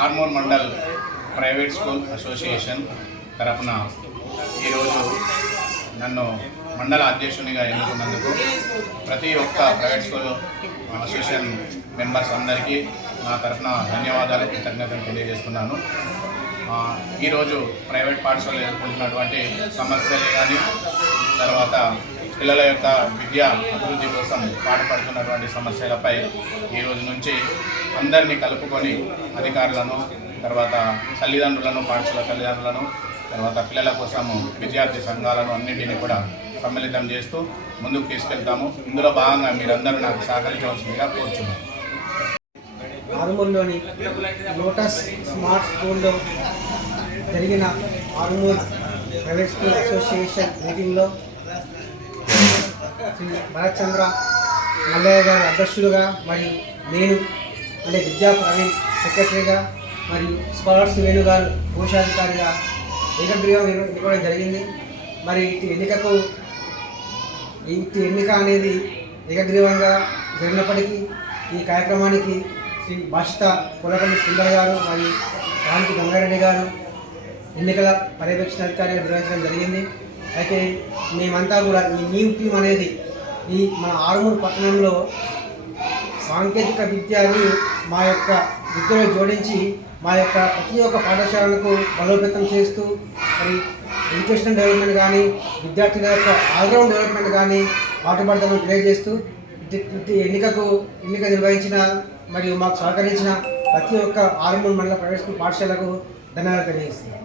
Armoor mandal private school association తరఫున ఈరోజు నన్ను మండల అధ్యక్షునిగా ఎన్నుకున్నందుకు ప్రతి ఒక్క ప్రైవేట్ స్కూల్ అసోసియేషన్ మెంబర్స్ అందరికీ నా తరఫున ధన్యవాదాలు కృతజ్ఞతలు తెలియజేస్తున్నాను. ఈరోజు ప్రైవేట్ పాఠశాలలు ఎదుర్కొంటున్నటువంటి సమస్యలు కానీ తర్వాత పిల్లల యొక్క విద్య అభివృద్ధి కోసం పాటుపడుతున్నటువంటి సమస్యలపై ఈ రోజు నుంచి అందరినీ కలుపుకొని అధికారులను తర్వాత తల్లిదండ్రులను పాఠశాల తల్లిదండ్రులను తర్వాత పిల్లల కోసము విద్యార్థి సంఘాలను అన్నింటినీ కూడా సమ్మిళితం చేస్తూ ముందుకు తీసుకెళ్తాము. ఇందులో భాగంగా మీరందరూ నాకు సహకరించవలసిందిగా కోరుచున్నాను. ఆరుమూరులోని లోటస్ స్మార్ట్ స్కూల్లో జరిగిన ఆరుమూర్ ప్రైవేట్ స్కూల్ అసోసియేషన్ మీటింగ్లో శ్రీ భరత్చంద్ర మల్లయ్య గారి అధ్యక్షులుగా మరియు నేను అంటే విద్యా ప్రవీణ్ సెక్రటరీగా మరియు స్కాలర్స్ వేణు గారు కోశాధికారిగా ఏకగ్రీవం ఎన్నుకోవడం జరిగింది. మరి ఇటు ఎన్నికకు ఇటు ఎన్నిక అనేది ఏకగ్రీవంగా జరిగినప్పటికీ ఈ కార్యక్రమానికి శ్రీ భాషిత కులపల్లి సుందర్ గారు మరియు కాంతి గంగారెడ్డి గారు ఎన్నికల పర్యవేక్షణ అధికారిగా నిర్వహించడం జరిగింది. అయితే మేమంతా కూడా ఈ న్యూ టీమ్ అనేది ఈ మన ఆరుమూరు పట్టణంలో సాంకేతిక విద్యని మా యొక్క విద్యలో జోడించి మా యొక్క ప్రతి ఒక్క పాఠశాలకు బలోపేతం చేస్తూ మరి ఎడ్యుకేషన్ డెవలప్మెంట్ కానీ విద్యార్థుల యొక్క ఆల్రౌండ్ డెవలప్మెంట్ కానీ పాటుపడతామని తెలియజేస్తూ చేస్తూ ఎన్నికకు ఎన్నిక నిర్వహించిన మరియు మాకు సహకరించిన ప్రతి ఒక్క ఆరుమూరు మండల ప్రైవేట్ స్కూల్ పాఠశాలకు ధన్యవాదాలు తెలియజేస్తున్నాను